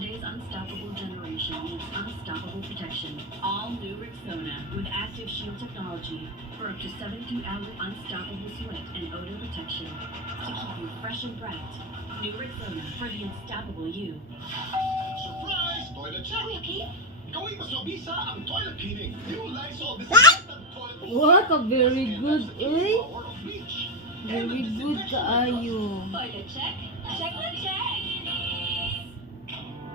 Today's unstoppable generation needs unstoppable protection. All new Rexona with active shield technology for up to 72-hour unstoppable sweat and odor protection to keep you fresh and bright. New Rexona for the unstoppable you. Surprise! Toilet check! Kuya Keith? Gawing mas mabisa ang toilet cleaning. New Lysol disinfectant toilet What a very good, uy. power of bleach. Very good kaayo. Toilet check? Check na check!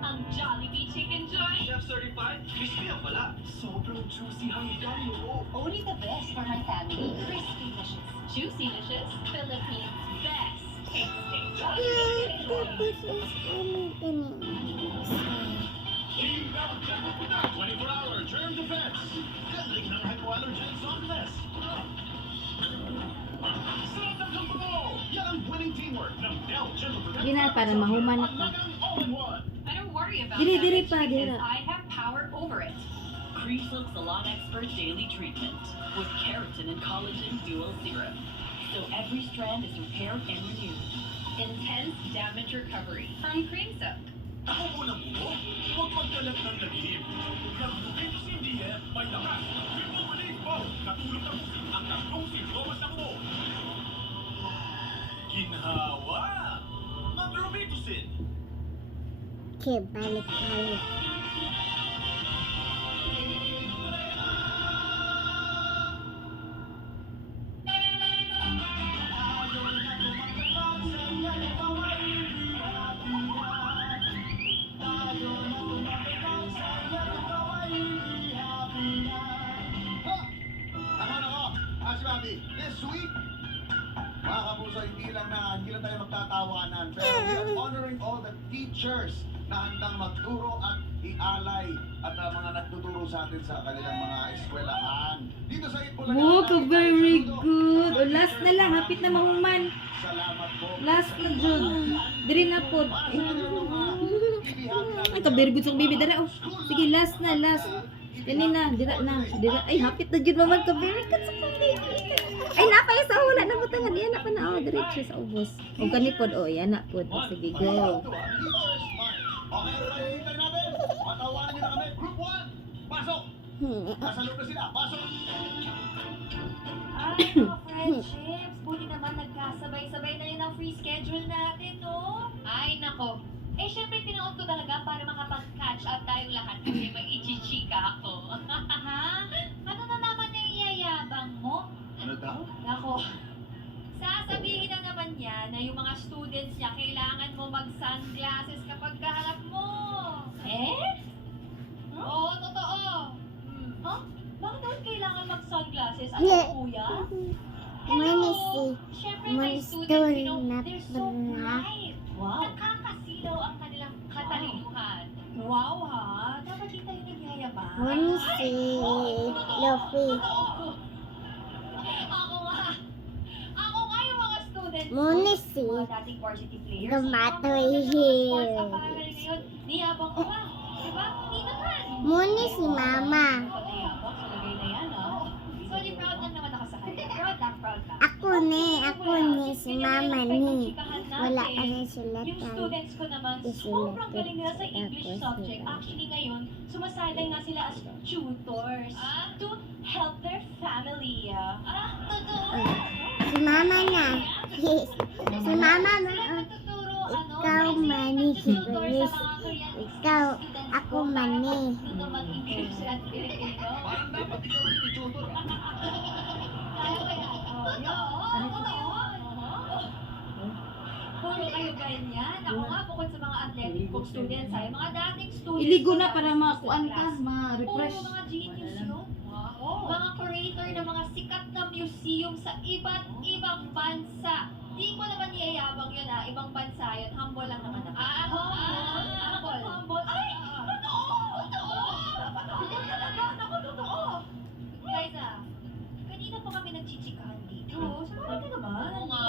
Ang Jollibee Chicken Joy? Chef certified, crispy ang pala. Sobrang juicy hanggang loob. Only the best for my family. Crispy dishes. Juicy dishes. Philippines' best tasting. Team Bell Gentle Protect 24-hour germ defense. Galing ng hypoallergen softness. Sarap ng kampo! Yan ang winning teamwork ng Bell Gentle Protect. Di na, para mahuman ako. Talagang all-in-one. I don't worry about Diri damage pa, diri. because I have power over it. Cream Silk Salon Expert Daily Treatment with keratin and collagen dual serum. So every strand is repaired and renewed. Intense damage recovery from Cream Silk. Ako muna mo, huwag magkalat ng lagim. Nag-Luminos CDF, may lakas. Triple relief mo. Katulong ng musik ang tatlong sintomas ng mo. Ginhawa. Mag-Luminosin. Okay, balik. This week, mga kapuso, hindi lang tayo magtatawanan, pero we are honoring all the teachers na handang magturo at ialay at mga nagtuturo sa atin sa kanilang mga eskwelahan. Dito sa Itbulaga. Wow, very good. O, last na lang, hapit na mahuman. Salamat po. Last na jud. Diri na po. Ay, ka very good sa baby dara. Oh. Sige, last na, last. Kanina, dira na. Dira. Ay, hapit na jud naman ka very good sa baby. Ay, napay sa hula na butangan. Yan na pa na. Oh, diretso sa ubos. O kanipod. O, yan na po. Sige, go. Okay, tayo natin. Patawanan nyo na kami. Group 1, pasok. Nasa loob na sila. Pasok. Ay, mga friendships. Buti naman nagkasabay-sabay na yun ang free schedule natin, no? Ay, nako. Eh, syempre, tinuot ko talaga para makapag-catch up tayong lahat kasi may ichichika ako. Ha? Ano na naman yung iyayabang mo? Ano daw? Nako. Sasabihin na naman niya na yung mga students niya kailangan mo mag-sunglasses kapag kaharap mo. Eh? Oo, totoo. Huh? Bakit naman kailangan mag-sunglasses? Ano, Yeah. kuya? Money Siyempre, Money my students, story you know, na they're so pala. bright. Wow. Nakakasilaw ang kanilang katalinuhan. Wow, ha? Dapat di tayo nagyayabang. Monisi, Luffy. Ako nga yung mga students. Monisi, Mga dating varsity players. Gumatoy Mga here. sports apparel ngayon. Niyabang ko ba? Diba? Hindi naman. Monisi, mama. Niyabang sa lagay na yan, ha? Sorry, proud lang naman ako sa kanya. Proud lang. Ako ni, si mama ni. Wala ka na Yung sulatan. students ko naman, sobrang galing nila sa English subject. Actually ngayon, sumasalay nga sila as tutors to help their family. Totoo. Si mama na. Yes. Si mama na. Sila nagtuturo, Ikaw, mani, si nagtututor Luis. sa mga Korean Ikaw, students ako, ko para mani. matuto mag-English at Filipino. Parang dapat ikaw rin i-tutor. Kaya kaya, puro kayo ganyan. Ako nga, bukod sa mga athletic kong students, ay mga dating students. Iligo ko na sa para business makuan ka, class. ma-refresh. Oo, mga genius yun. Mga curator ng mga sikat na museum sa iba't ibang bansa. Di ko naman niyayabang yun ibang bansa yun. Humble lang naman ako. Humble. Ay! Totoo! Humble talaga! Naku, totoo! Guys kanina pa kami nagchichikahan dito. Sumama ka naman. Oo nga.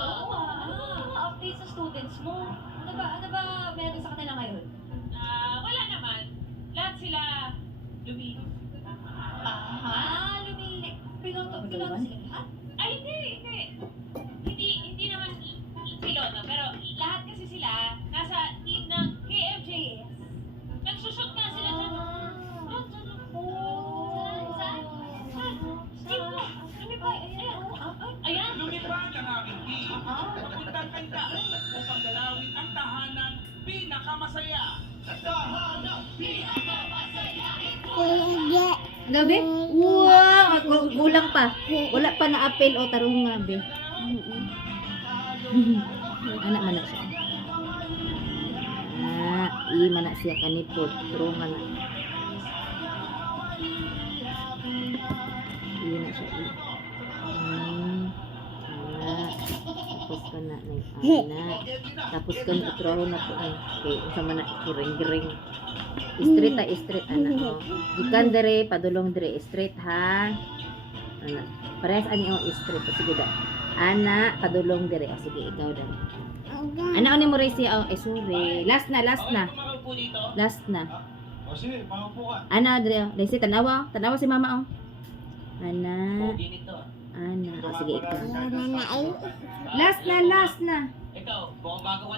Ano mga updates sa students mo? Ano ba meron sa kanila ngayon? Wala naman. Lahat sila lumino. Lumili. Piloto sila lahat? Ay, hindi. Hindi naman piloto, pero lahat kasi sila nasa team ng KFJS. Sumakay ka upang dalawin ang tahanang pinakamasaya. Tahanang pinakamasaya. Sige. Gabi? Wow! Kulang pa. Wala pa na apel o tarong nga, be. Anak man na siya. Ima na siya kanipot. Tarong nga na. Na siya. Tapos ka na anak. Tapos ka na itraho na po. Okay, sama na iring-giring. Straight anak mo. Ikan dire, padulong dire, straight ha. Anak. Parehas ani o straight. Sige da. Anak, padulong dire. O sige, ikaw daw. Anak, ano mo rin siya? Oh, sorry. Last na. Last na. O sige, pangupo ka. Anak, dire. Lesi, tanawa. Tanawa si mama, oh. Anak. O sige, ikaw. Wala na ay. Last na. Ikaw, baka bago